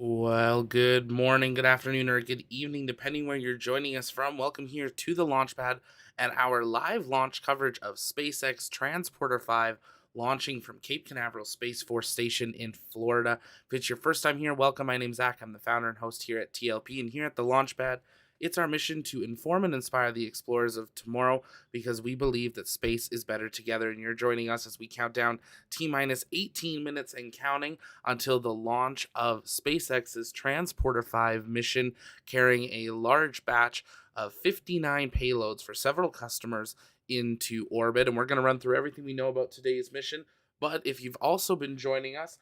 Well, good morning, good afternoon, or good evening, depending where you're joining us from. Welcome here to the Launchpad and our live launch coverage of SpaceX Transporter 5 launching from Cape Canaveral Space Force Station in Florida. If it's your first time here, welcome. My name's Zach. I'm the founder and host here at TLP, and here at the Launchpad, it's our mission to inform and inspire the explorers of tomorrow because we believe that space is better together. And you're joining us as we count down T minus 18 minutes and counting until the launch of SpaceX's Transporter 5 mission, carrying a large batch of 59 payloads for several customers into orbit. And we're going to run through everything we know about today's mission. But if you've also been joining us,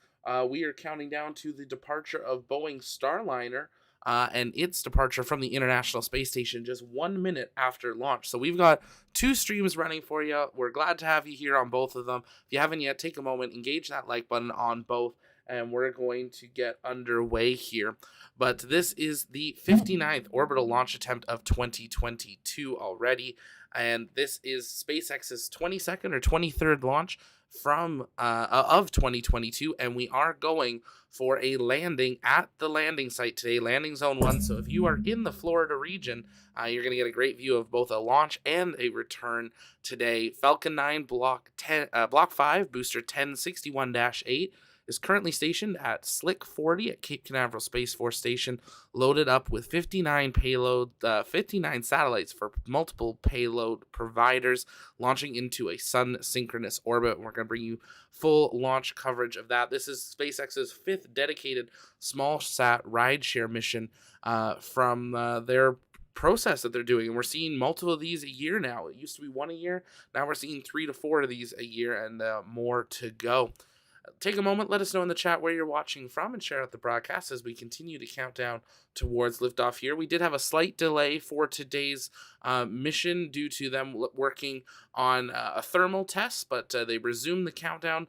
we are counting down to the departure of Boeing Starliner and its departure from the International Space Station just 1 minute after launch. So we've got two streams running for you. We're glad to have you here on both of them. If you haven't yet, take a moment, engage that like button on both, and we're going to get underway here. But this is the 59th orbital launch attempt of 2022 already, and this is SpaceX's 22nd or 23rd launch from of 2022, and we are going for a landing at the landing site today, landing zone 1. So if you are in the Florida region, you're going to get a great view of both a launch and a return today. Falcon 9 Block 5 booster 1061-8 is currently stationed at Slick 40 at Cape Canaveral Space Force Station, loaded up with 59 satellites for multiple payload providers, launching into a sun synchronous orbit. We're going to bring you full launch coverage of that. This is SpaceX's fifth dedicated small sat rideshare mission from their process that they're doing, and we're seeing multiple of these a year now. It used to be one a year. Now we're seeing 3 to 4 of these a year, and more to go. Take a moment, let us know in the chat where you're watching from, and share out the broadcast as we continue to count down towards liftoff here. We did have a slight delay for today's mission due to them working on a thermal test, but they resumed the countdown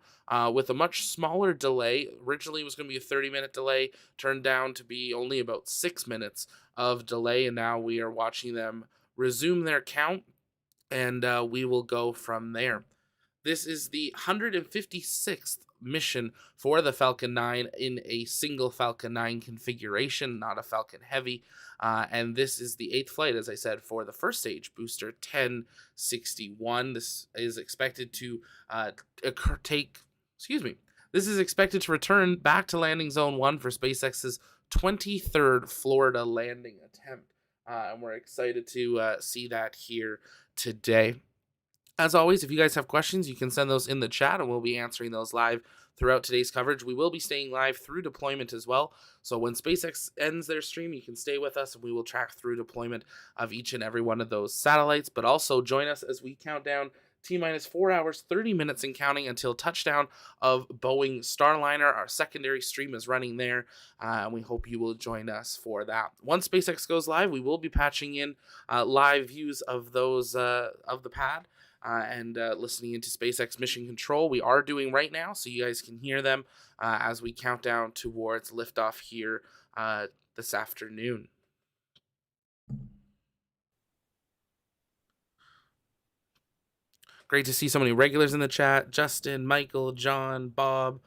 with a much smaller delay. Originally, it was going to be a 30-minute delay, turned down to be only about 6 minutes of delay, and now we are watching them resume their count, and we will go from there. This is the 156th mission for the Falcon 9 in a single Falcon 9 configuration, not a Falcon Heavy. And this is the 8th flight, as I said, for the first stage, booster 1061. This is expected to This is expected to return back to landing zone 1 for SpaceX's 23rd Florida landing attempt. And we're excited to see that here today. As always, if you guys have questions, you can send those in the chat, and we'll be answering those live throughout today's coverage. We will be staying live through deployment as well. So when SpaceX ends their stream, you can stay with us, and we will track through deployment of each and every one of those satellites. But also join us as we count down T-minus 4 hours, 30 minutes and counting until touchdown of Boeing Starliner. Our secondary stream is running there, and we hope you will join us for that. Once SpaceX goes live, we will be patching in live views of those of the pad. And listening into SpaceX Mission Control, we are doing right now, so you guys can hear them as we count down towards liftoff here this afternoon. Great to see so many regulars in the chat. Justin, Michael, John, Bob.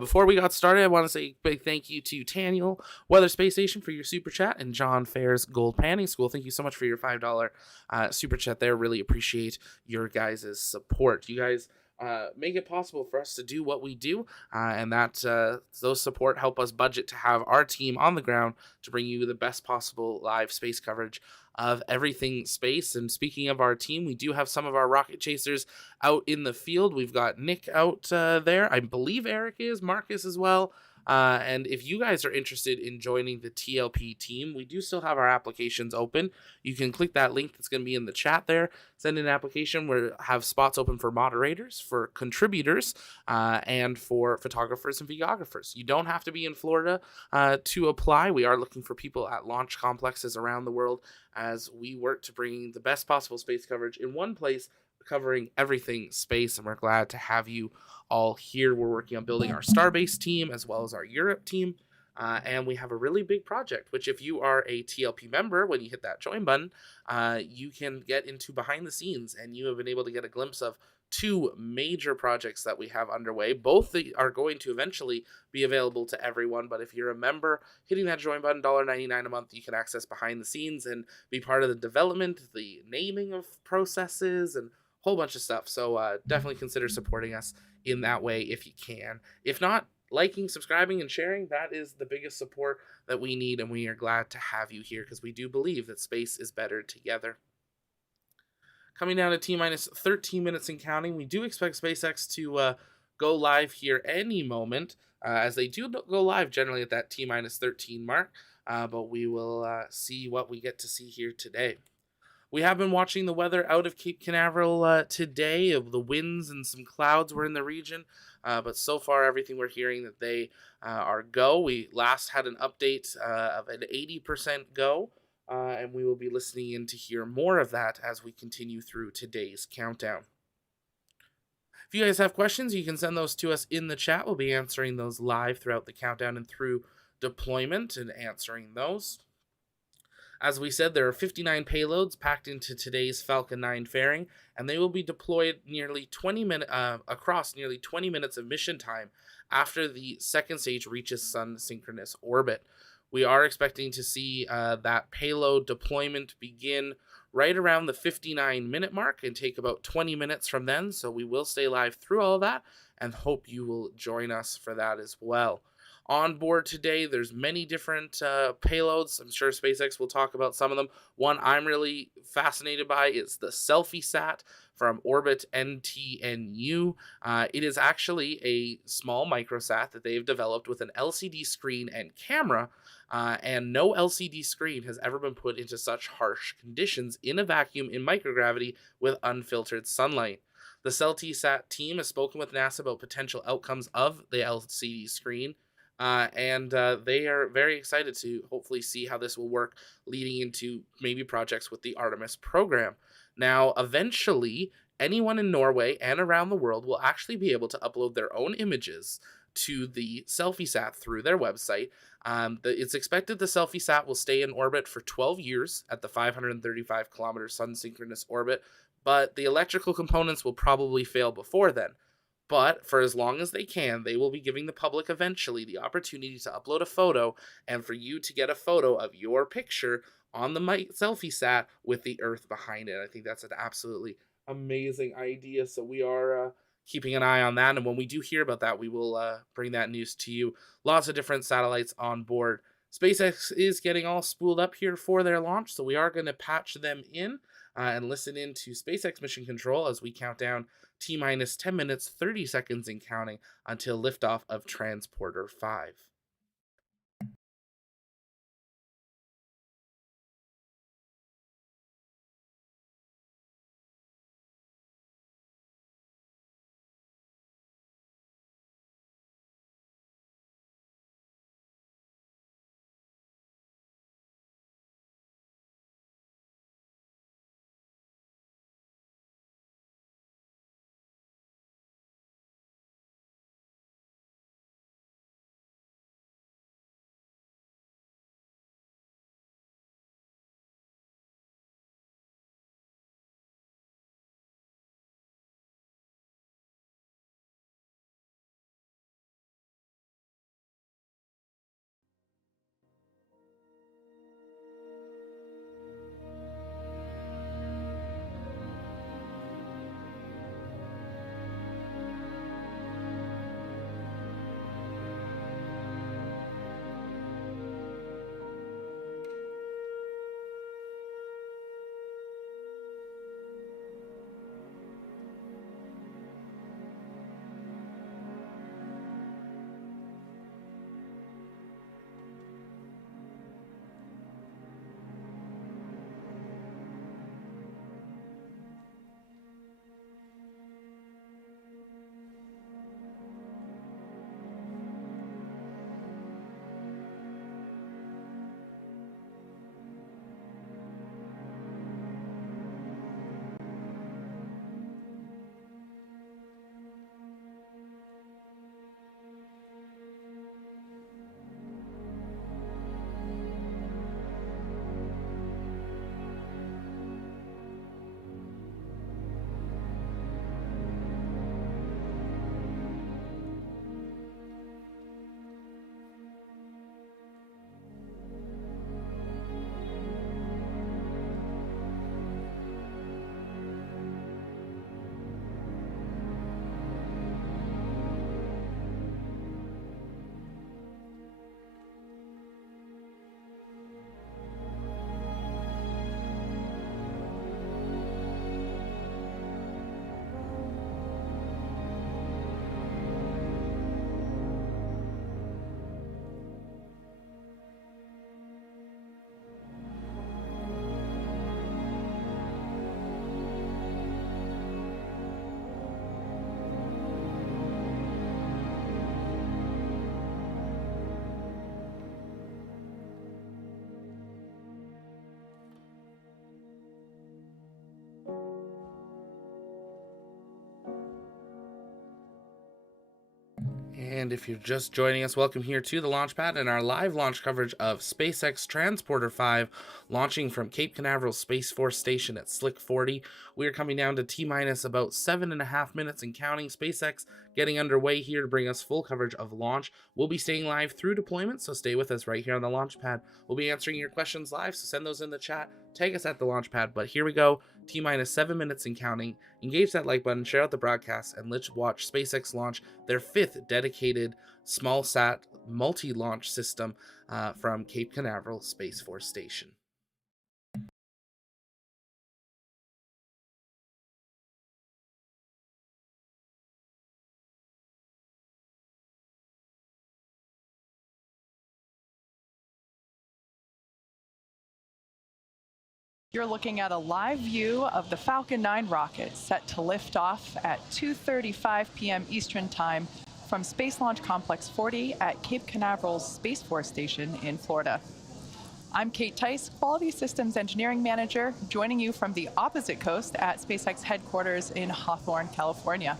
Before we got started, I want to say a big thank you to Taniel, Weather Space Station for your super chat, and John Fair's Gold Panning School. Thank you so much for your $5 super chat there. Really appreciate your guys' support. You guys make it possible for us to do what we do, and that those support help us budget to have our team on the ground to bring you the best possible live space coverage of everything space. And speaking of our team, we do have some of our rocket chasers out in the field. We've got Nick out there. I believe Eric is, Marcus as well. And if you guys are interested in joining the TLP team, we do still have our applications open. You can click that link that's going to be in the chat there. Send in an application. We have spots open for moderators, for contributors, and for photographers and videographers. You don't have to be in Florida to apply. We are looking for people at launch complexes around the world as we work to bring the best possible space coverage in one place, covering everything space, and we're glad to have you all here. We're working on building our Starbase team as well as our Europe team, and we have a really big project, which if you are a TLP member, when you hit that join button, you can get into behind the scenes, and you have been able to get a glimpse of two major projects that we have underway. Both are going to eventually be available to everyone, but if you're a member, hitting that join button, $1.99 a month, you can access behind the scenes and be part of the development, the naming of processes, and a whole bunch of stuff. So definitely consider supporting us in that way if you can. If not, liking, subscribing, and sharing, that is the biggest support that we need, and we are glad to have you here because we do believe that space is better together. Coming down to T minus 13 minutes and counting, we do expect SpaceX to go live here any moment, as they do go live generally at that T minus 13 mark, but we will see what we get to see here today. We have been watching the weather out of Cape Canaveral today. Of the winds and some clouds were in the region, but so far everything we're hearing that they are go. We last had an update of an 80% go, and we will be listening in to hear more of that as we continue through today's countdown. If you guys have questions, you can send those to us in the chat. We'll be answering those live throughout the countdown and through deployment and answering those. As we said, there are 59 payloads packed into today's Falcon 9 fairing, and they will be deployed across nearly 20 minutes of mission time after the second stage reaches sun synchronous orbit. We are expecting to see that payload deployment begin right around the 59-minute mark and take about 20 minutes from then, so we will stay live through all of that and hope you will join us for that as well. On board today, there's many different payloads. I'm sure SpaceX will talk about some of them. One I'm really fascinated by is the Selfie Sat from Orbit NTNU. It is actually a small microsat that they've developed with an LCD screen and camera, and no LCD screen has ever been put into such harsh conditions in a vacuum in microgravity with unfiltered sunlight. The SelfieSat team has spoken with NASA about potential outcomes of the LCD screen, and they are very excited to hopefully see how this will work leading into maybe projects with the Artemis program. Now, eventually, anyone in Norway and around the world will actually be able to upload their own images to the SelfieSat through their website. It's expected the SelfieSat will stay in orbit for 12 years at the 535 kilometer sun synchronous orbit, but the electrical components will probably fail before then. But for as long as they can, they will be giving the public eventually the opportunity to upload a photo and for you to get a photo of your picture on the SelfieSat with the Earth behind it. I think that's an absolutely amazing idea. So we are keeping an eye on that. And when we do hear about that, we will bring that news to you. Lots of different satellites on board. SpaceX is getting all spooled up here for their launch, so we are going to patch them in and listen in to SpaceX Mission Control as we count down T minus 10 minutes, 30 seconds and counting until liftoff of Transporter 5. And if you're just joining us, welcome here to the Launchpad and our live launch coverage of SpaceX Transporter 5 launching from Cape Canaveral Space Force Station at Slick 40. We are coming down to T-minus about 7.5 minutes and counting. SpaceX getting underway here to bring us full coverage of launch. We'll be staying live through deployment, so stay with us right here on the Launchpad. We'll be answering your questions live, so send those in the chat. Tag us at the Launchpad, but here we go. T-minus 7 minutes and counting. Engage that like button, share out the broadcast, and let's watch SpaceX launch their 5th dedicated small sat multi-launch system from Cape Canaveral Space Force Station. You're looking at a live view of the Falcon 9 rocket set to lift off at 2:35 p.m. Eastern Time from Space Launch Complex 40 at Cape Canaveral's Space Force Station in Florida. I'm Kate Tice, Quality Systems Engineering Manager, joining you from the opposite coast at SpaceX headquarters in Hawthorne, California.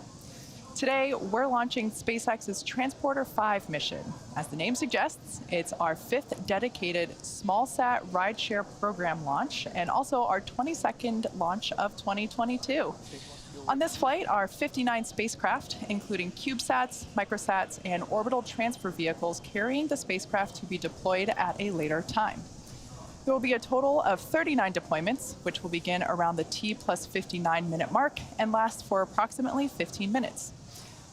Today, we're launching SpaceX's Transporter 5 mission. As the name suggests, it's our 5th dedicated small-sat rideshare program launch and also our 22nd launch of 2022. On this flight are 59 spacecraft, including CubeSats, microsats, and orbital transfer vehicles carrying the spacecraft to be deployed at a later time. There will be a total of 39 deployments, which will begin around the T+59 minute mark and last for approximately 15 minutes.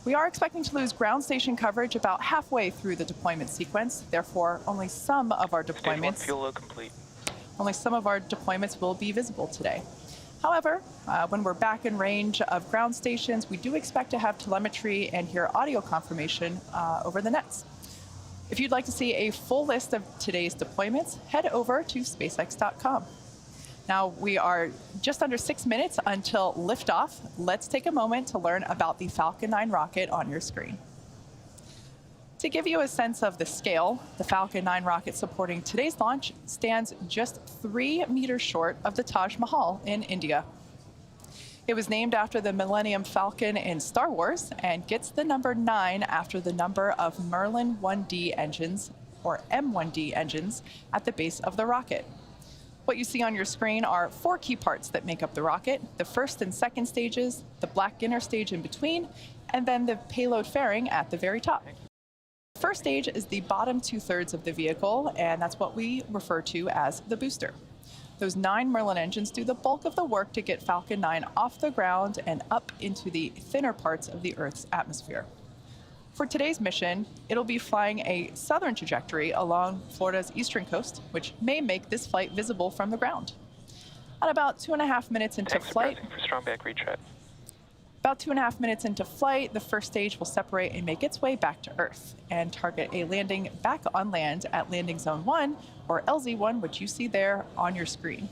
We are expecting to lose ground station coverage about halfway through the deployment sequence. Therefore, only some of our deployments will be visible today. However, when we're back in range of ground stations, we do expect to have telemetry and hear audio confirmation over the nets. If you'd like to see a full list of today's deployments, head over to SpaceX.com. Now, we are just under 6 minutes until liftoff. Let's take a moment to learn about the Falcon 9 rocket on your screen. To give you a sense of the scale, the Falcon 9 rocket supporting today's launch stands just 3 meters short of the Taj Mahal in India. It was named after the Millennium Falcon in Star Wars and gets the number 9 after the number of Merlin 1D engines, or M1D engines, at the base of the rocket. What you see on your screen are 4 key parts that make up the rocket: the first and second stages, the black inner stage in between, and then the payload fairing at the very top. The first stage is the bottom 2/3 of the vehicle, and that's what we refer to as the booster. Those 9 Merlin engines do the bulk of the work to get Falcon 9 off the ground and up into the thinner parts of the Earth's atmosphere. For today's mission, it'll be flying a southern trajectory along Florida's eastern coast, which may make this flight visible from the ground. At about 2.5 minutes into flight, the first stage will separate and make its way back to Earth and target a landing back on land at Landing Zone 1, or LZ1, which you see there on your screen.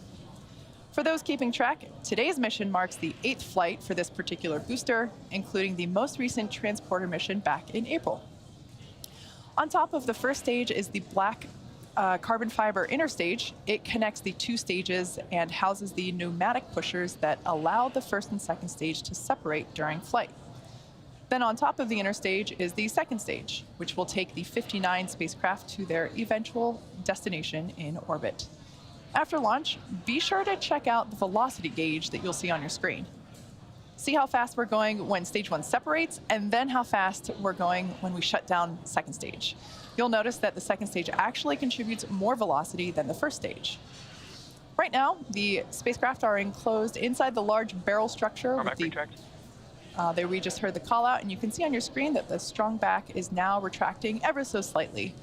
For those keeping track, today's mission marks the 8th flight for this particular booster, including the most recent transporter mission back in April. On top of the first stage is the black carbon fiber inner stage. It connects the 2 stages and houses the pneumatic pushers that allow the first and second stage to separate during flight. Then on top of the inner stage is the second stage, which will take the 59 spacecraft to their eventual destination in orbit. After launch, be sure to check out the velocity gauge that you'll see on your screen. See how fast we're going when stage 1 separates, and then how fast we're going when we shut down second stage. You'll notice that the second stage actually contributes more velocity than the first stage. Right now, the spacecraft are enclosed inside the large barrel structure. There we just heard the call out, and you can see on your screen that the strong back is now retracting ever so slightly.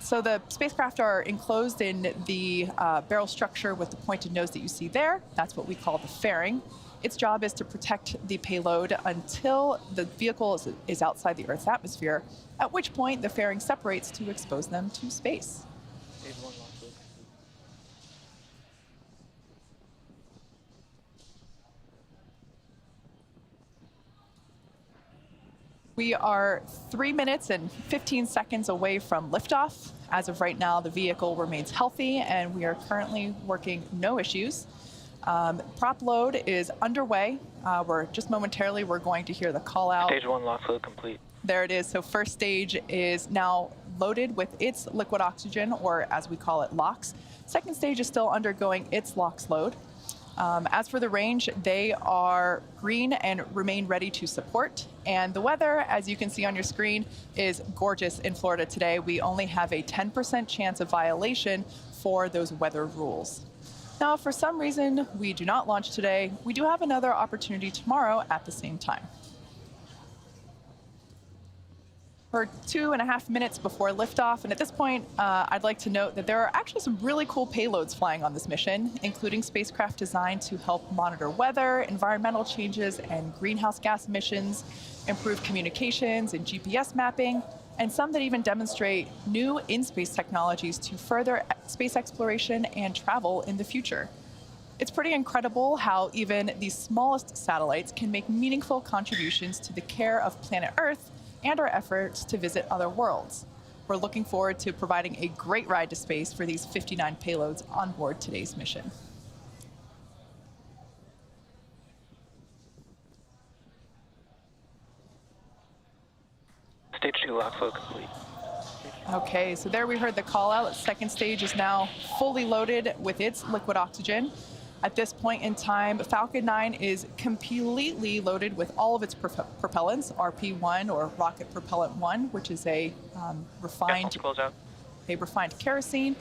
So the spacecraft are enclosed in the barrel structure with the pointed nose that you see there. That's what we call the fairing. Its job is to protect the payload until the vehicle is outside the Earth's atmosphere, at which point the fairing separates to expose them to space. We are 3 minutes and 15 seconds away from liftoff. As of right now, the vehicle remains healthy, and we are currently working no issues. Prop load is underway. We're going to hear the call out. Stage 1 lock load complete. There it is. So first stage is now loaded with its liquid oxygen, or as we call it, LOX. Second stage is still undergoing its LOX load. As for the range, they are green and remain ready to support. And the weather, as you can see on your screen, is gorgeous in Florida today. We only have a 10% chance of violation for those weather rules. Now, if for some reason we do not launch today, we do have another opportunity tomorrow at the same time. We're 2.5 minutes before liftoff, and at this point, I'd like to note that there are actually some really cool payloads flying on this mission, including spacecraft designed to help monitor weather, environmental changes, and greenhouse gas emissions, improve communications and GPS mapping, and some that even demonstrate new in-space technologies to further space exploration and travel in the future. It's pretty incredible how even the smallest satellites can make meaningful contributions to the care of planet Earth and our efforts to visit other worlds. We're looking forward to providing a great ride to space for these 59 payloads on board today's mission. Stage 2 lock flow complete. Okay, so there we heard the call out. Second stage is now fully loaded with its liquid oxygen. At this point in time, Falcon 9 is completely loaded with all of its propellants, RP1 or rocket propellant 1, which is a refined kerosene,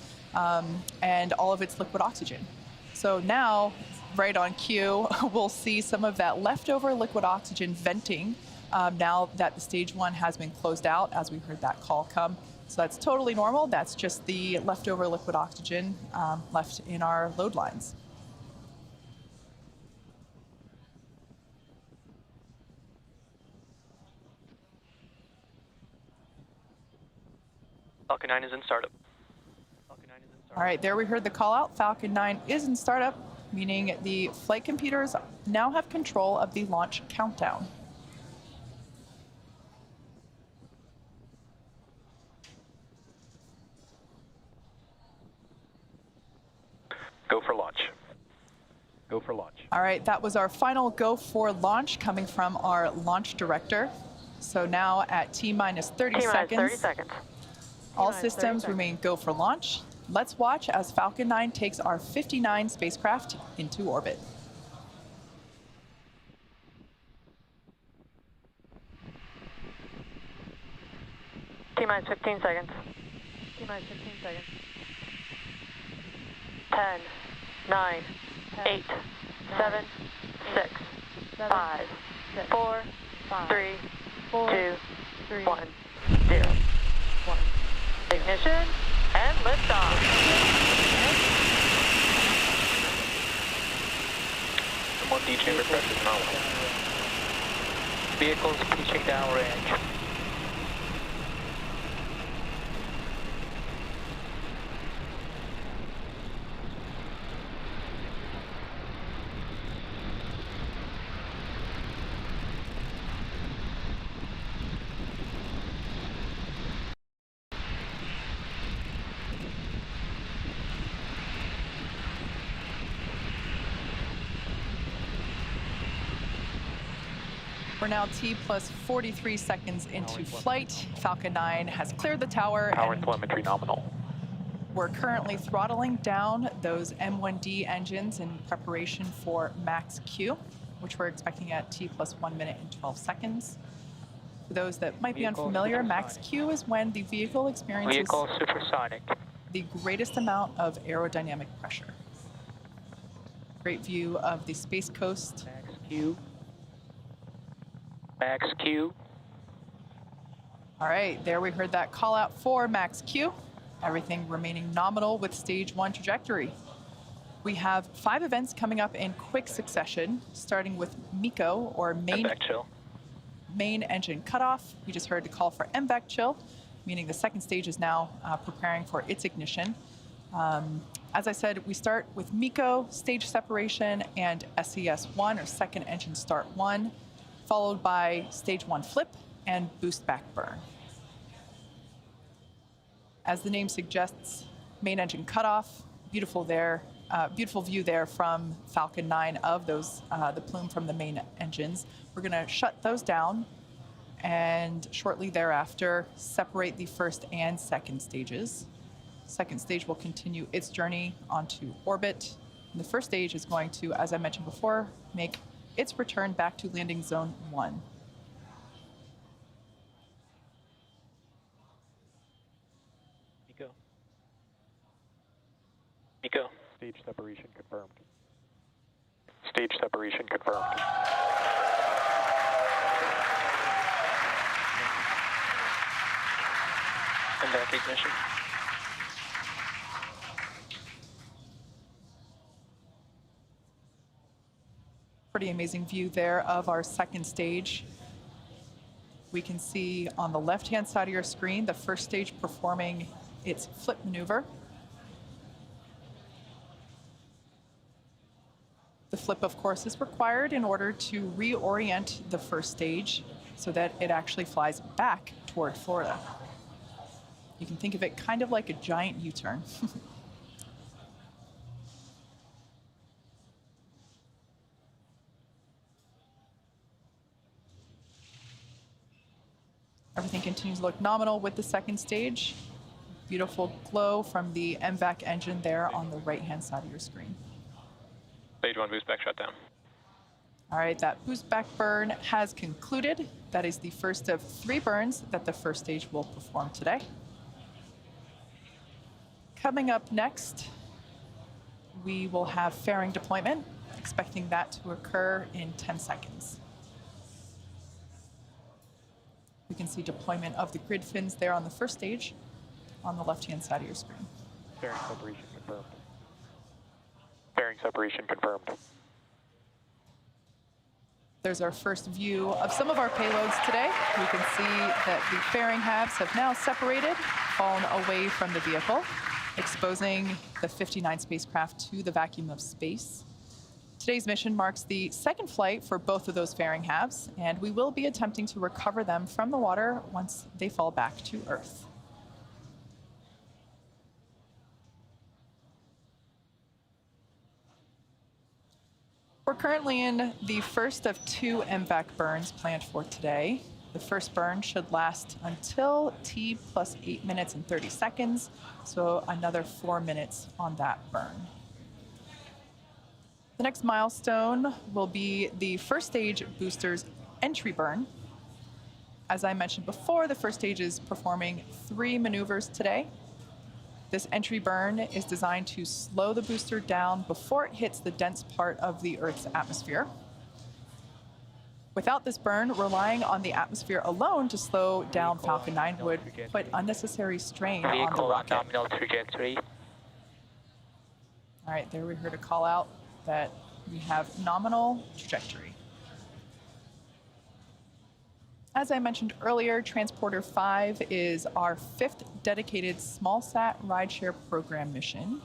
and all of its liquid oxygen. So now, right on cue, we'll see some of that leftover liquid oxygen venting now that the stage 1 has been closed out, as we heard that call come. So that's totally normal. That's just the leftover liquid oxygen left in our load lines. Falcon 9 is in startup. All right, there we heard the call out. Falcon 9 is in startup, meaning the flight computers now have control of the launch countdown. Go for launch. Go for launch. All right, that was our final go for launch coming from our launch director. So now at T-minus 30 seconds. All systems remain go for launch. Let's watch as Falcon 9 takes our 59 spacecraft into orbit. T-minus 15 seconds. T-minus 15 seconds. 10, 9, 8, 7, 6, 5, 4, 3, 2, 1, 0. Ignition and liftoff. M1D chamber pressure is nominal. Vehicles pitching downrange. We're now T plus 43 seconds into flight. Falcon 9 has cleared the tower. Power and telemetry nominal. We're currently throttling down those M1D engines in preparation for max Q, which we're expecting at T plus 1 minute and 12 seconds. For those that might be unfamiliar, max Q is when the vehicle experiences supersonic. the greatest amount of aerodynamic pressure. Great view of the Space Coast. Max Q. Max Q. All right, there we heard that call out for max Q. Everything remaining nominal with stage 1 trajectory. We have 5 events coming up in quick succession, starting with MECO, or main engine cutoff. We just heard the call for MVAC chill, meaning the second stage is now preparing for its ignition. As I said, we start with MECO, stage separation, and SES1, or second engine start 1, followed by stage 1 flip and boost back burn. As the name suggests, main engine cutoff, beautiful view there from Falcon 9 of those the plume from the main engines. We're going to shut those down. and shortly thereafter, separate the first and second stages. Second stage will continue its journey onto orbit. And the first stage is going to, as I mentioned before, make its return back to landing zone 1. Nico. Nico. Stage separation confirmed. Stage separation confirmed. And back ignition. Pretty amazing view there of our second stage. We can see on the left-hand side of your screen the first stage performing its flip maneuver. The flip, of course, is required in order to reorient the first stage so that it actually flies back toward Florida. You can think of it kind of like a giant U-turn. Everything continues to look nominal with the second stage. Beautiful glow from the MVAC engine there on the right-hand side of your screen. Stage 1 boost back shutdown. All right, that boost back burn has concluded. That is the first of 3 burns that the first stage will perform today. Coming up next, we will have fairing deployment, expecting that to occur in 10 seconds. We can see deployment of the grid fins there on the first stage on the left-hand side of your screen. Fairing separation confirmed. Fairing separation confirmed. There's our first view of some of our payloads today. We can see that the fairing halves have now separated, fallen away from the vehicle, exposing the 59 spacecraft to the vacuum of space. Today's mission marks the second flight for both of those fairing halves, and we will be attempting to recover them from the water once they fall back to Earth. We're currently in the first of 2 MVAC burns planned for today. The first burn should last until T plus 8 minutes and 30 seconds, so another 4 minutes on that burn. The next milestone will be the first stage booster's entry burn. As I mentioned before, the first stage is performing 3 maneuvers today. This entry burn is designed to slow the booster down before it hits the dense part of the Earth's atmosphere. Without this burn, relying on the atmosphere alone to slow down Falcon 9 would put unnecessary strain on the rocket. Nominal trajectory. All right, there we heard a call out that we have nominal trajectory. As I mentioned earlier, Transporter 5 is our 5th dedicated small-sat rideshare program mission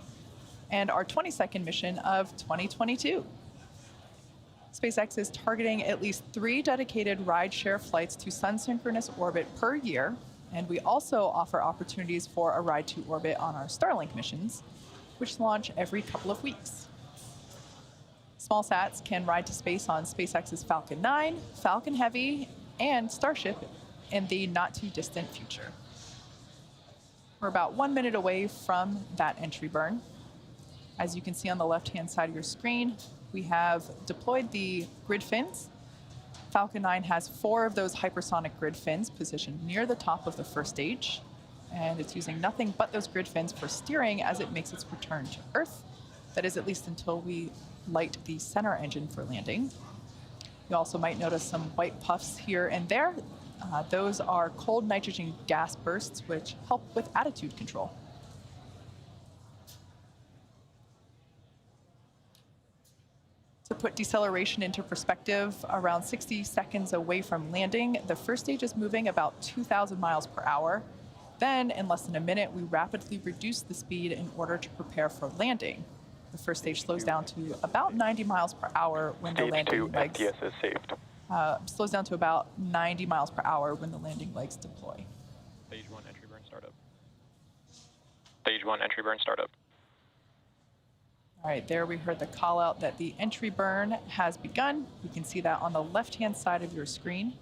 and our 22nd mission of 2022. SpaceX is targeting at least 3 dedicated rideshare flights to sun-synchronous orbit per year, and we also offer opportunities for a ride to orbit on our Starlink missions, which launch every couple of weeks. Small sats can ride to space on SpaceX's Falcon 9, Falcon Heavy, and Starship in the not-too-distant future. We're about 1 minute away from that entry burn. As you can see on the left-hand side of your screen, we have deployed the grid fins. Falcon 9 has 4 of those hypersonic grid fins positioned near the top of the first stage, and it's using nothing but those grid fins for steering as it makes its return to Earth. That is at least until we light the center engine for landing. You also might notice some white puffs here and there. Those are cold nitrogen gas bursts, which help with attitude control. To put deceleration into perspective, around 60 seconds away from landing, the first stage is moving about 2,000 miles per hour. Then, in less than a minute, we rapidly reduce the speed in order to prepare for landing. The first stage slows down to about 90 miles per hour when the landing legs... Stage 2 FTS is saved. slows down to about 90 miles per hour when the landing legs deploy. Stage 1 entry burn startup. Stage 1 entry burn startup. All right, there we heard the call out that the entry burn has begun. You can see that on the left-hand side of your screen.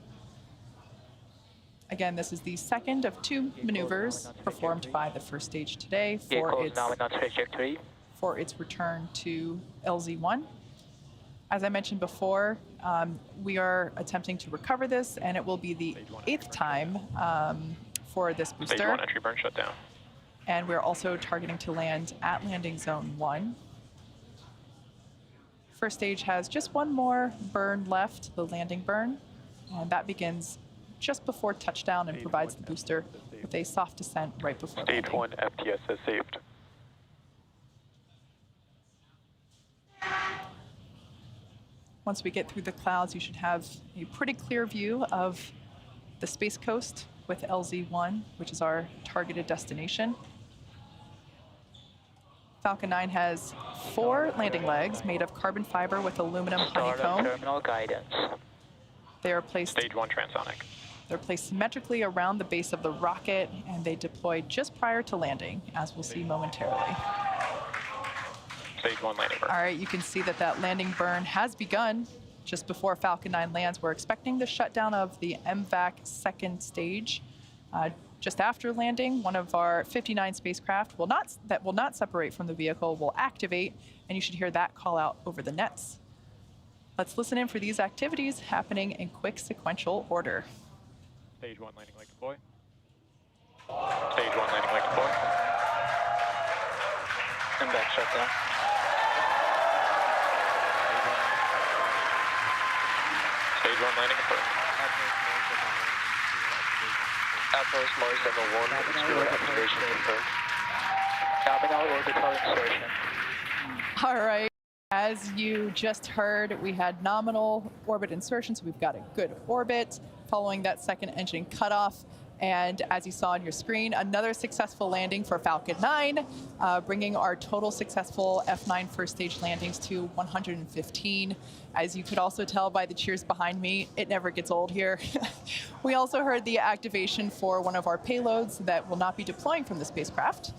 Again, this is the second of two maneuvers performed by the first stage today for its return to LZ1. As I mentioned before, we are attempting to recover this, and it will be the 8th time for this booster. Stage 1 entry burn shutdown. And we're also targeting to land at landing zone 1. First stage has just one more burn left, the landing burn, and that begins just before touchdown and provides the booster with a soft descent right before landing. Stage 1 FTS has saved. Once we get through the clouds, you should have a pretty clear view of the Space Coast with LZ1, which is our targeted destination. Falcon 9 has 4 landing legs made of carbon fiber with aluminum honeycomb. Terminal guidance. They are placed Stage 1 transonic. They're placed symmetrically around the base of the rocket, and they deploy just prior to landing, as we'll see momentarily. Stage 1 landing burn. All right, you can see that that landing burn has begun just before Falcon 9 lands. We're expecting the shutdown of the MVAC second stage. Just after landing, one of our 59 spacecraft that will not separate from the vehicle will activate, and you should hear that call out over the nets. Let's listen in for these activities happening in quick sequential order. Stage 1 landing leg deploy. Stage 1 landing leg deploy. MVAC shutdown. Stage 1 landing confirmed. Outpost Mars Level 1, zero activation confirmed. Nominal orbital insertion. All right, as you just heard, we had nominal orbit insertion, so we've got a good orbit following that second engine cutoff. And as you saw on your screen, another successful landing for Falcon 9, bringing our total successful F9 first stage landings to 115. As you could also tell by the cheers behind me, it never gets old here. We also heard the activation for one of our payloads that will not be deploying from the spacecraft.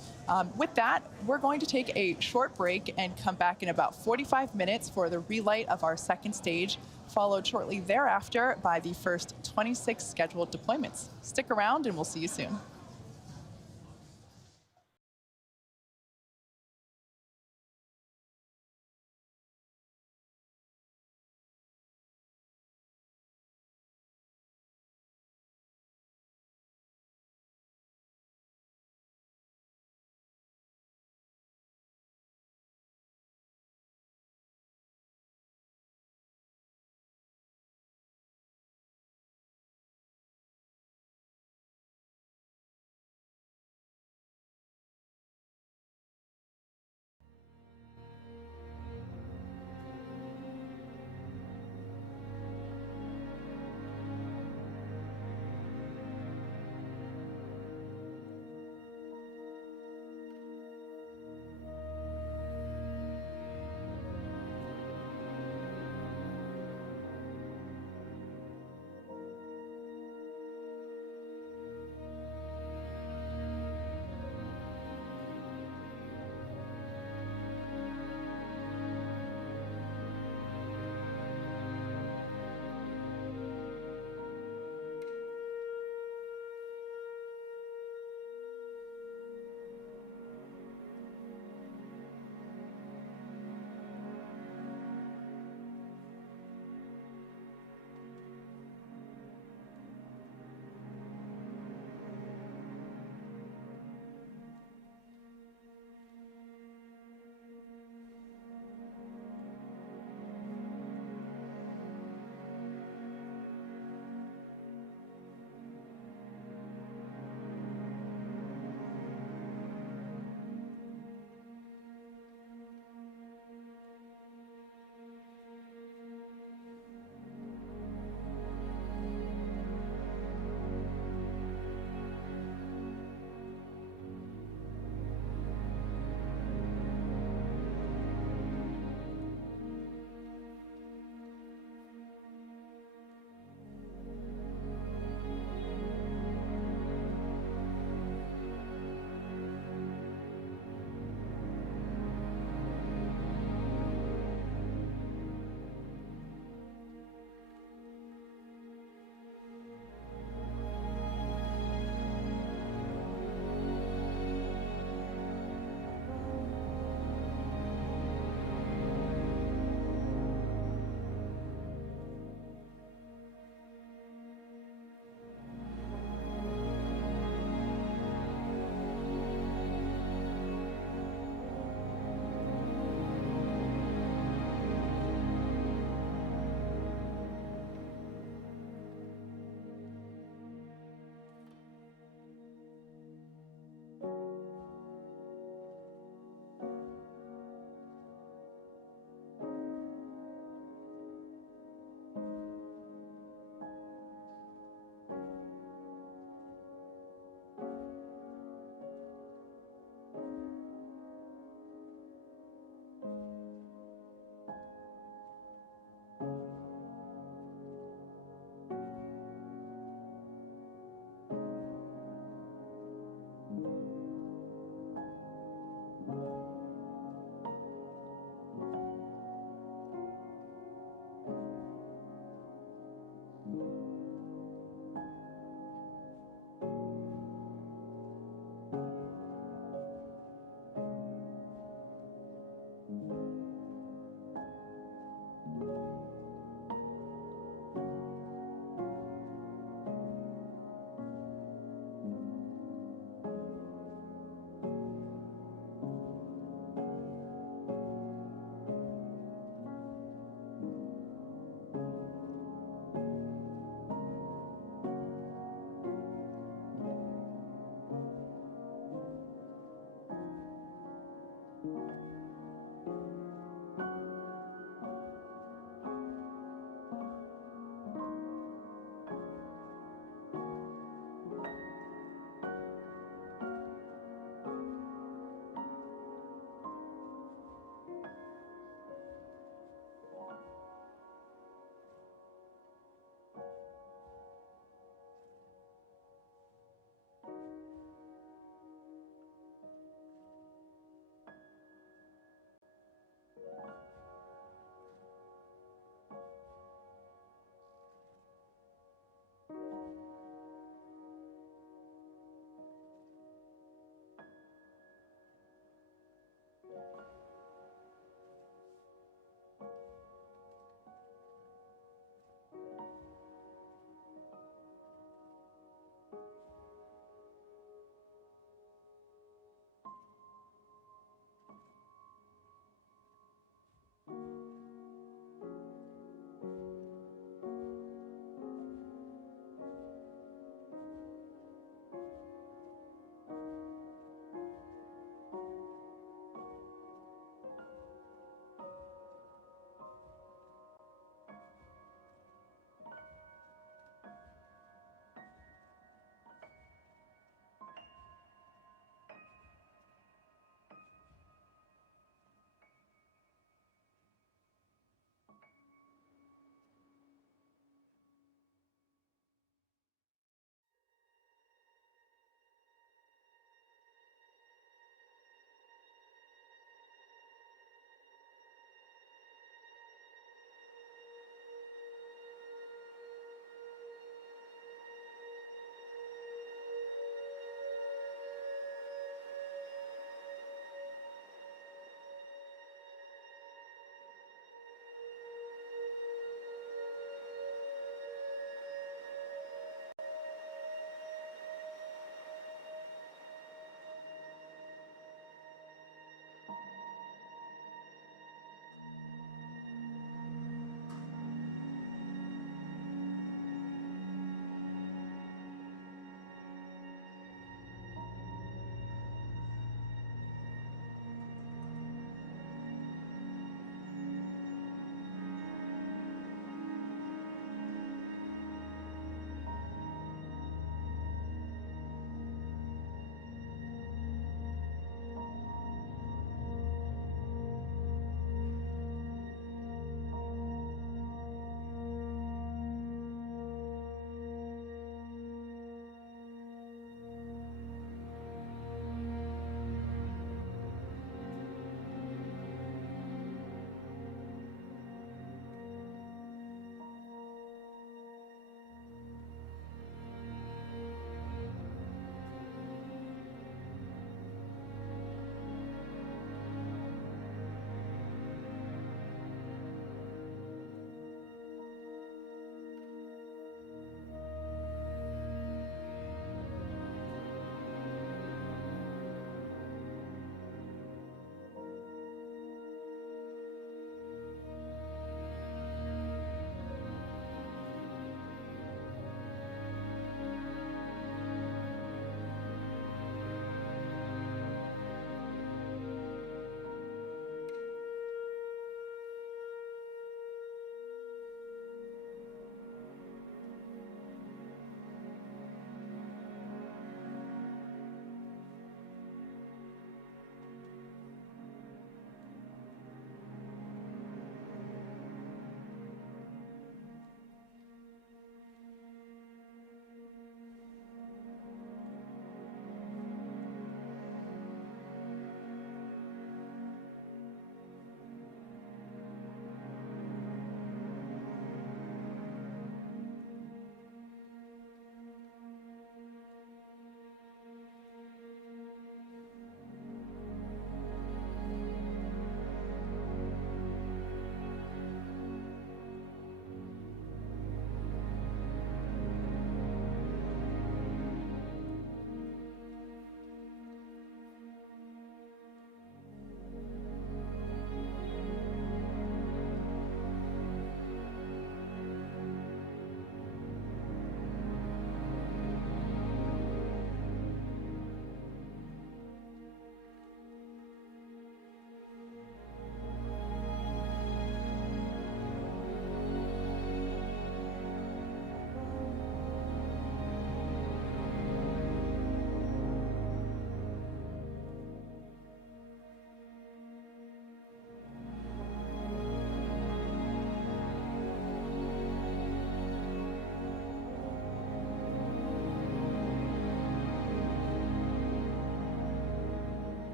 With that, we're going to take a short break and come back in about 45 minutes for the relight of our second stage, followed shortly thereafter by the first 26 scheduled deployments. Stick around and we'll see you soon.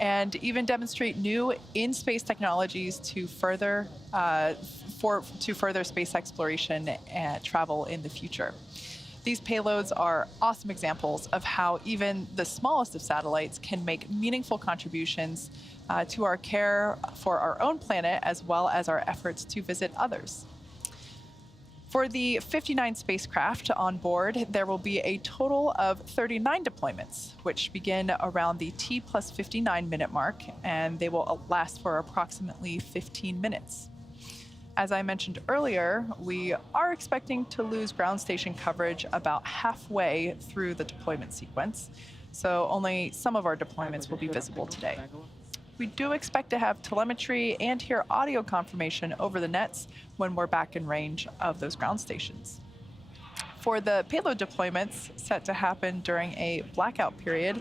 and even demonstrate new in-space technologies to further space exploration and travel in the future. These payloads are awesome examples of how even the smallest of satellites can make meaningful contributions to our care for our own planet, as well as our efforts to visit others. For the 59 spacecraft on board, there will be a total of 39 deployments, which begin around the T+59 minute mark, and they will last for approximately 15 minutes. As I mentioned earlier, we are expecting to lose ground station coverage about halfway through the deployment sequence, so only some of our deployments will be visible today. We do expect to have telemetry and hear audio confirmation over the nets when we're back in range of those ground stations. For the payload deployments set to happen during a blackout period,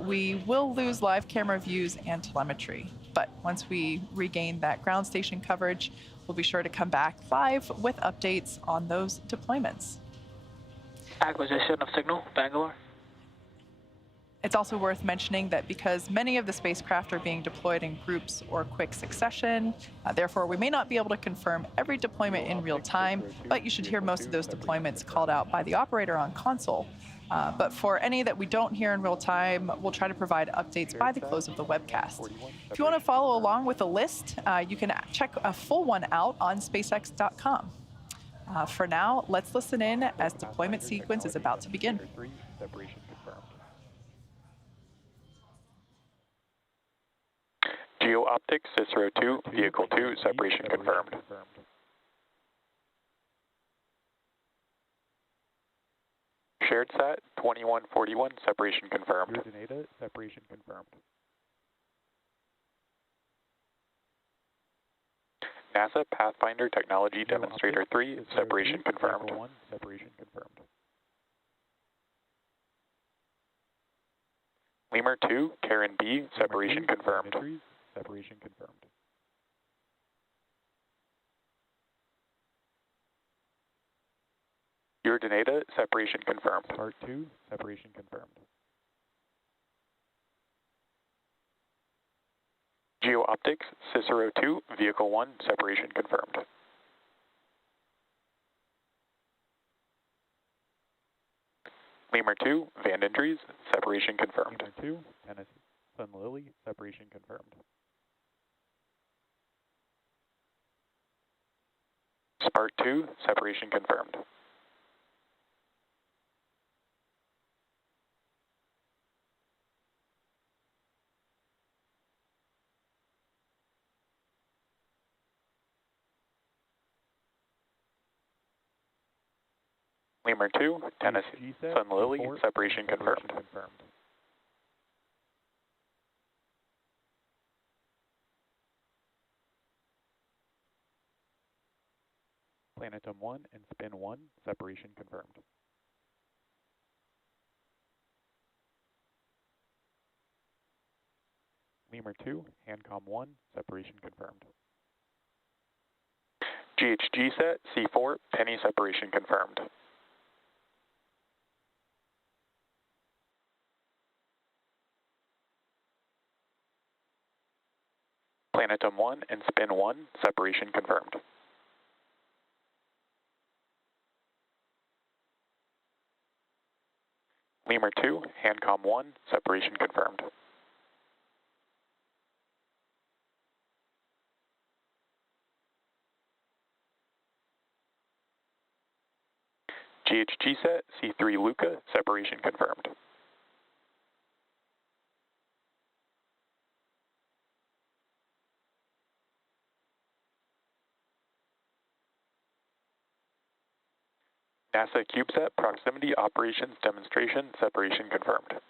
we will lose live camera views and telemetry. But once we regain that ground station coverage, we'll be sure to come back live with updates on those deployments. Acquisition of signal, Bangalore. It's also worth mentioning that because many of the spacecraft are being deployed in groups or quick succession, therefore we may not be able to confirm every deployment in real time, but you should hear most of those deployments called out by the operator on console. But for any that we don't hear in real time, we'll try to provide updates by the close of the webcast. If you want to follow along with the list, you can check a full one out on SpaceX.com. For now, let's listen in as deployment sequence is about to begin. Separation confirmed. Geo Optics, Cicero 2, Vehicle 2, separation confirmed. Shared Sat, 2141, separation confirmed. Data, separation confirmed. NASA Pathfinder Technology Demonstrator 3, separation confirmed. 1, separation confirmed. Lemur 2, Karen B, separation confirmed. Separation confirmed. Urdinata, separation confirmed. Part 2, separation confirmed. Geo Optics, Cicero 2, Vehicle 1, separation confirmed. Lemur 2, Vandendries, separation confirmed. Lemur 2, Tennis Sun Lily, separation confirmed. Spark 2, separation confirmed. Lemur 2, Tennessee Sun Lily, separation confirmed. Planetum 1 and Spin 1, separation confirmed. Lemur 2, Handcom 1, separation confirmed. GHG set, C4, Penny separation confirmed. Planetum 1 and Spin 1, separation confirmed. Lemur 2, Handcom 1, separation confirmed. GHG set, C3 Luca, separation confirmed. NASA CubeSat proximity operations demonstration, separation confirmed.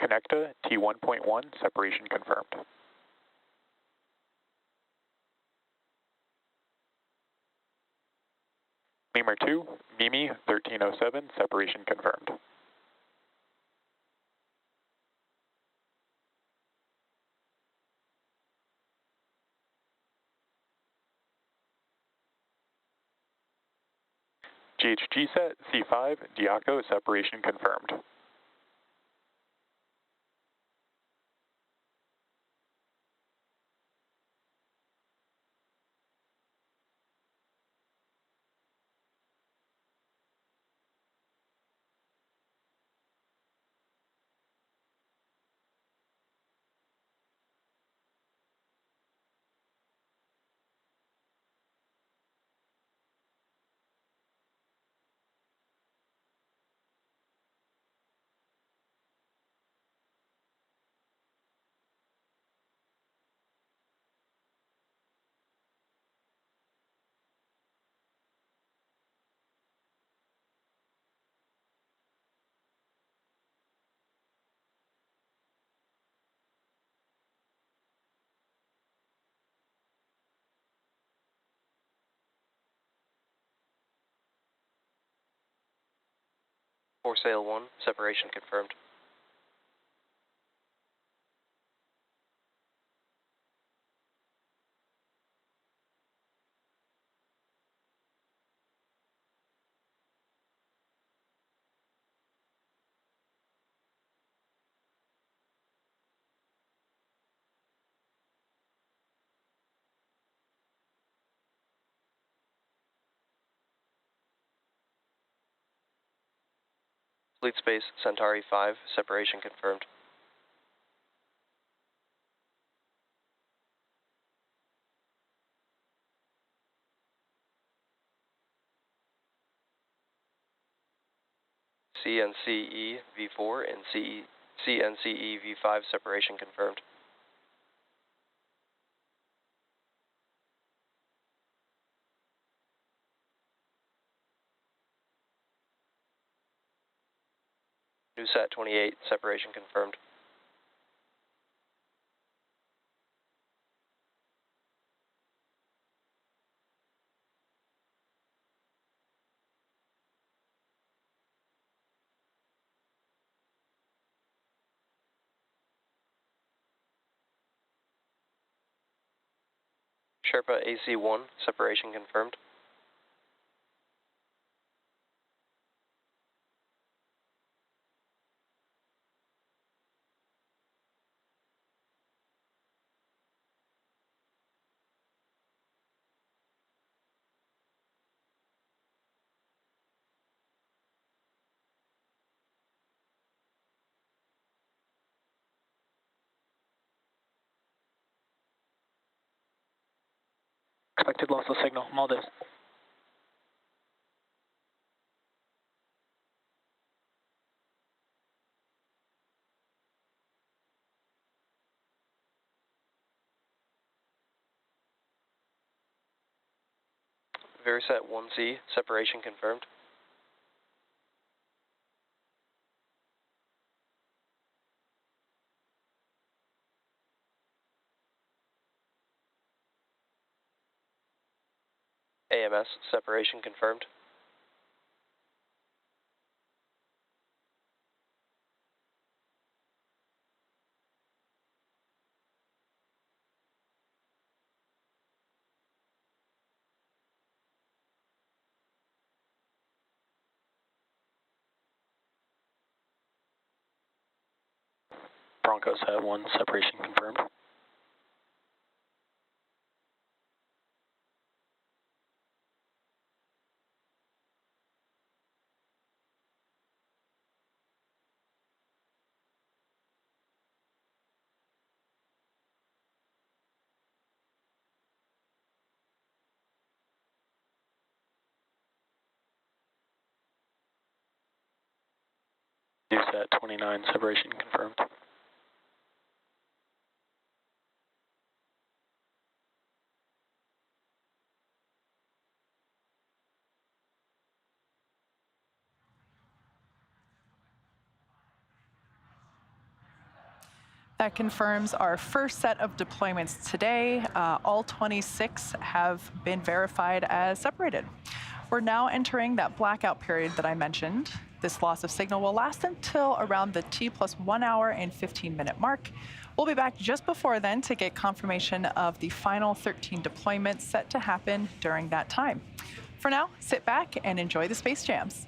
Connecta T1.1, separation confirmed. Lemur 2, Mimi 1307, separation confirmed. GHG set, C5, Diaco, separation confirmed. For Sail 1, separation confirmed. Fleet Space Centauri 5, separation confirmed. CNCE V4 and CNCE V5, separation confirmed. NewSat 28, separation confirmed. Sherpa AC1, separation confirmed. Expected loss of signal, Maldives. Verisat 1Z, separation confirmed. AMS, separation confirmed. Broncos at 1, separation confirmed. NewSat 29, separation confirmed. That confirms our first set of deployments today. All 26 have been verified as separated. We're now entering that blackout period that I mentioned. This loss of signal will last until around the T+1 hour and 15-minute mark. We'll be back just before then to get confirmation of the final 13 deployments set to happen during that time. For now, sit back and enjoy the space jams.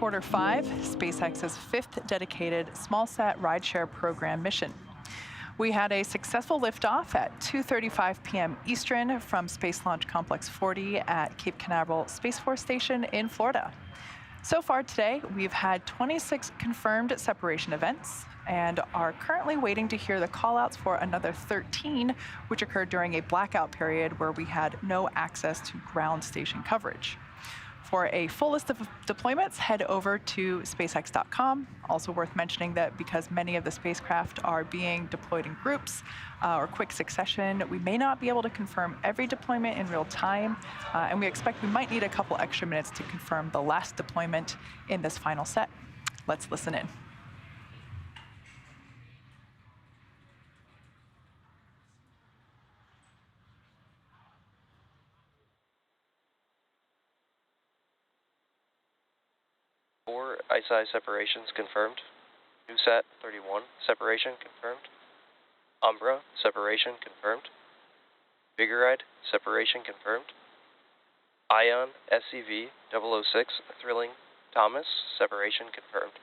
Transporter 5, SpaceX's fifth dedicated smallsat rideshare program mission. We had a successful liftoff at 2:35 p.m. Eastern from Space Launch Complex 40 at Cape Canaveral Space Force Station in Florida. So far today, we've had 26 confirmed separation events and are currently waiting to hear the callouts for another 13, which occurred during a blackout period where we had no access to ground station coverage. For a full list of deployments, head over to SpaceX.com. Also worth mentioning that because many of the spacecraft are being deployed in groups or quick succession, we may not be able to confirm every deployment in real time, and we expect we might need a couple extra minutes to confirm the last deployment in this final set. Let's listen in. Four ISI separations confirmed. NewSat 31 separation confirmed. Umbra separation confirmed. Vigoride separation confirmed. Ion SCV 006 Thrilling Thomas separation confirmed.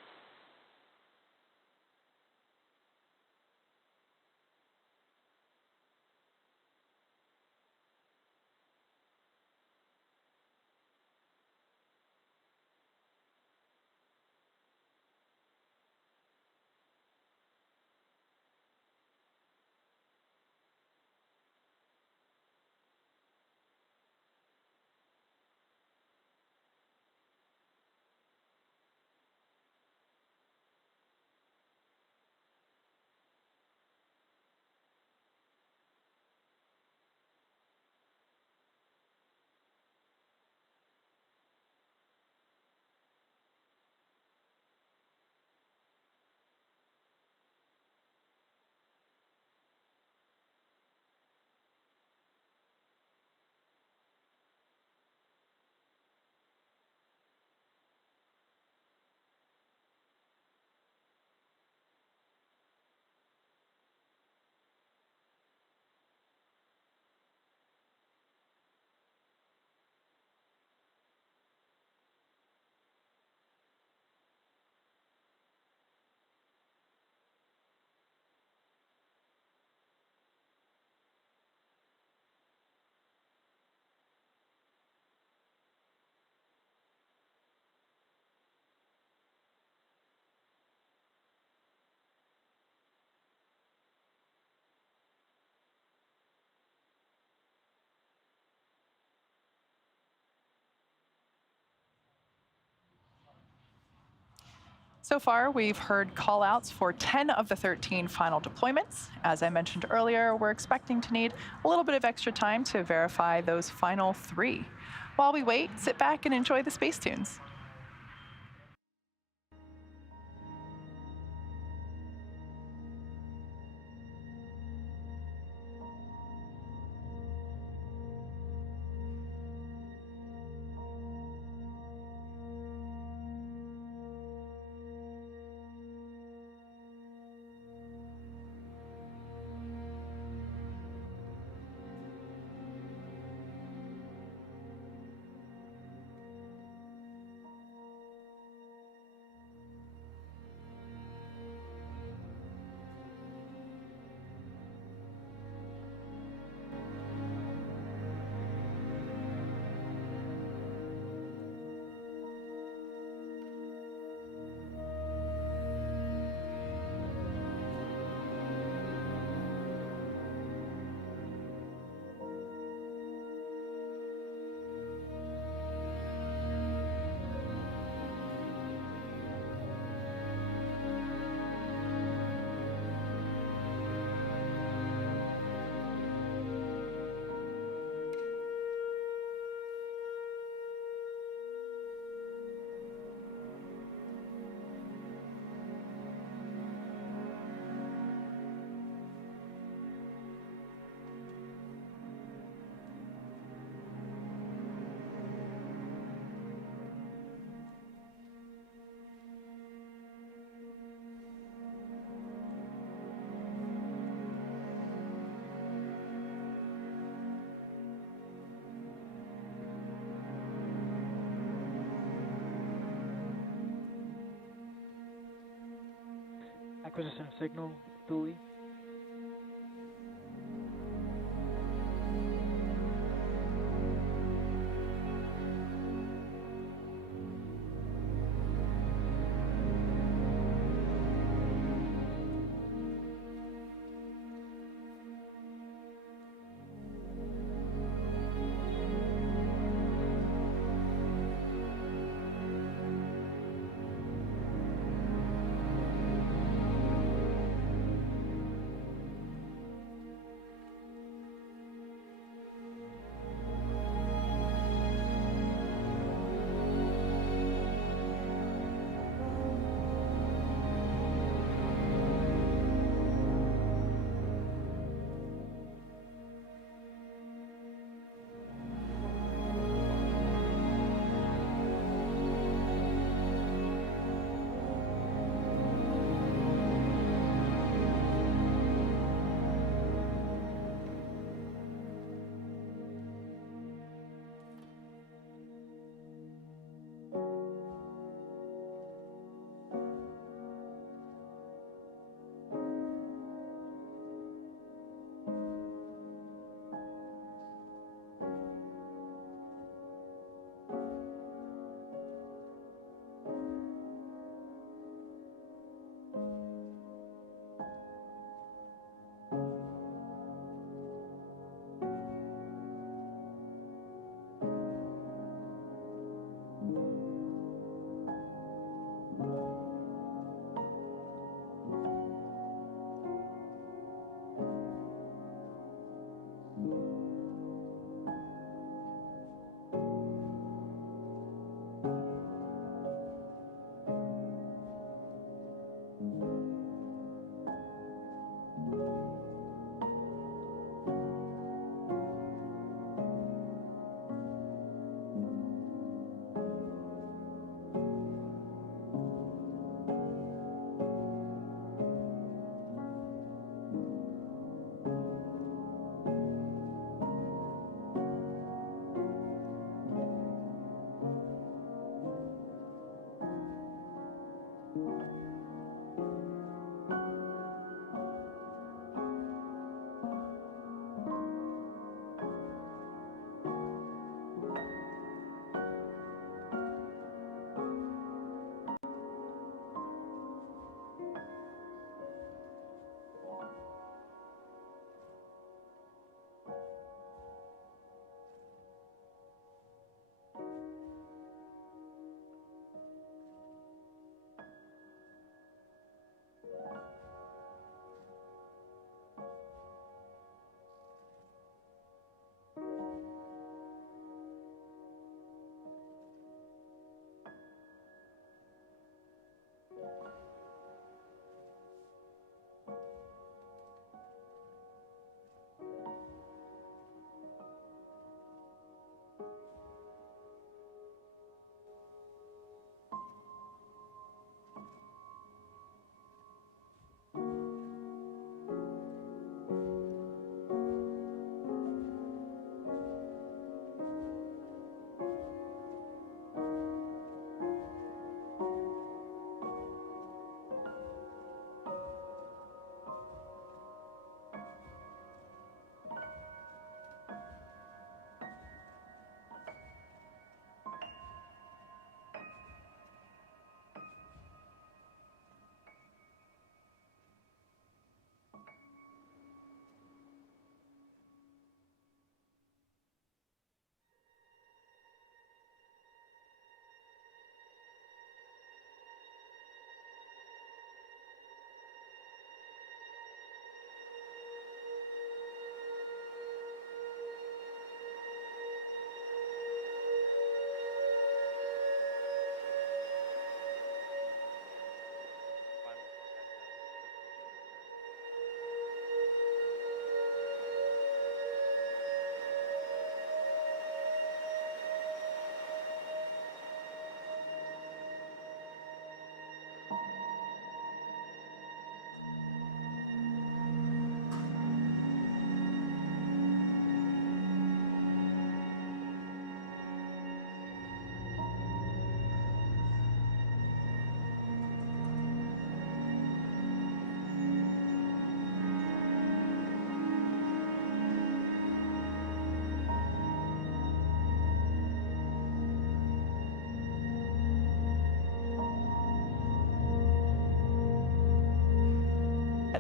So far, we've heard callouts for 10 of the 13 final deployments. As I mentioned earlier, we're expecting to need a little bit of extra time to verify those final 3. While we wait, sit back and enjoy the space tunes. Acquisition signal, Thule.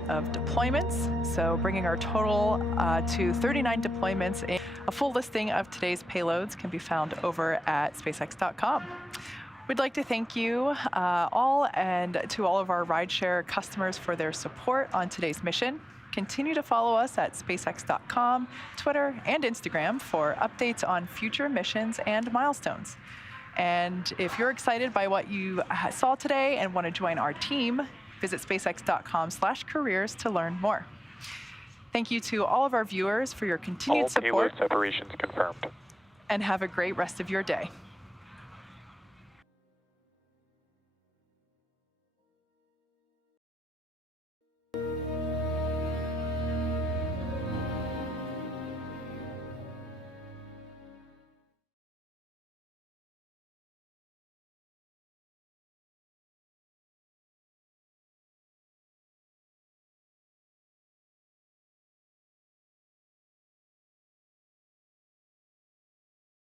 of deployments, so bringing our total to 39 deployments. A full listing of today's payloads can be found over at SpaceX.com. We'd like to thank you all and to all of our rideshare customers for their support on today's mission. Continue to follow us at SpaceX.com, Twitter, and Instagram for updates on future missions and milestones. And if you're excited by what you saw today and want to join our team, visit SpaceX.com/careers to learn more. Thank you to all of our viewers for your continued All support. payload separations confirmed. And have a great rest of your day.